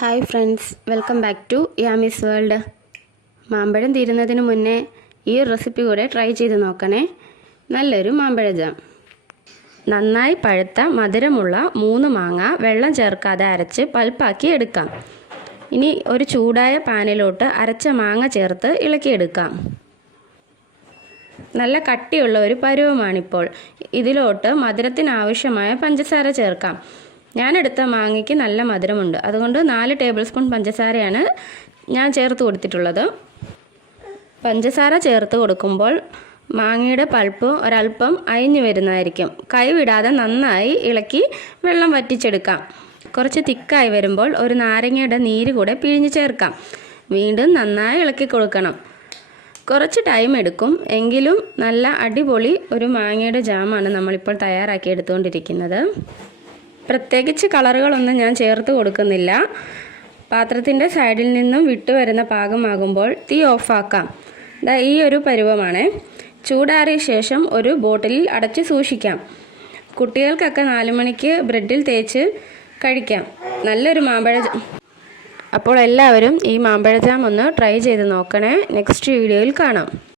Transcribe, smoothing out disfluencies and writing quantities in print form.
Hi friends, welcome back to Yami's world. മാമ്പഴം തീരുന്നതിന് മുന്നേ ഈ റെസിപ്പി കൂടെ ട്രൈ ചെയ്ത് നോക്കണേ. നല്ലൊരു മാമ്പഴ ജാം. നന്നായി പഴുത്ത മധുരമുള്ള 3 മാങ്ങ വെള്ളം ചേർക്കാതെ അരച്ച് പൾപ്പാക്കി എടുക്കാം. ഇനി ഒരു ചൂടായ പാനിലോട്ട് അരച്ച മാങ്ങ ചേർത്ത് ഇളക്കിയെടുക്കാം. നല്ല കട്ടിയുള്ള ഒരു പരുവമാണിപ്പോൾ. ഇതിലോട്ട് മധുരത്തിനാവശ്യമായ പഞ്ചസാര ചേർക്കാം. ഞാനെടുത്ത മാങ്ങയ്ക്ക് നല്ല മധുരമുണ്ട്, അതുകൊണ്ട് 4 ടേബിൾ സ്പൂൺ പഞ്ചസാരയാണ് ഞാൻ ചേർത്ത് കൊടുത്തിട്ടുള്ളത്. പഞ്ചസാര ചേർത്ത് കൊടുക്കുമ്പോൾ മാങ്ങയുടെ പൾപ്പ് ഒരല്പം അയഞ്ഞു വരുന്നതായിരിക്കും. കൈവിടാതെ നന്നായി ഇളക്കി വെള്ളം വറ്റിച്ചെടുക്കാം. കുറച്ച് തിക്കായി വരുമ്പോൾ ഒരു നാരങ്ങയുടെ നീര് കൂടെ പിഴിഞ്ഞ് ചേർക്കാം. വീണ്ടും നന്നായി ഇളക്കി കൊടുക്കണം. കുറച്ച് ടൈം എടുക്കും, എങ്കിലും നല്ല അടിപൊളി ഒരു മാങ്ങയുടെ ജാമാണ് നമ്മളിപ്പോൾ തയ്യാറാക്കി എടുത്തുകൊണ്ടിരിക്കുന്നത്. പ്രത്യേകിച്ച് കളറുകളൊന്നും ഞാൻ ചേർത്ത് കൊടുക്കുന്നില്ല. പാത്രത്തിൻ്റെ സൈഡിൽ നിന്നും വിട്ടു വരുന്ന പാകമാകുമ്പോൾ തീ ഓഫാക്കാം. ഈ ഒരു പരുവമാണ്. ചൂടാറിയ ശേഷം ഒരു ബോട്ടിലിൽ അടച്ച് സൂക്ഷിക്കാം. കുട്ടികൾക്കൊക്കെ 4 മണിക്ക് ബ്രെഡിൽ തേച്ച് കഴിക്കാം. നല്ലൊരു മാമ്പഴ. അപ്പോൾ എല്ലാവരും ഈ മാമ്പഴ ജാം ഒന്ന് ട്രൈ ചെയ്ത് നോക്കണേ. നെക്സ്റ്റ് വീഡിയോയിൽ കാണാം.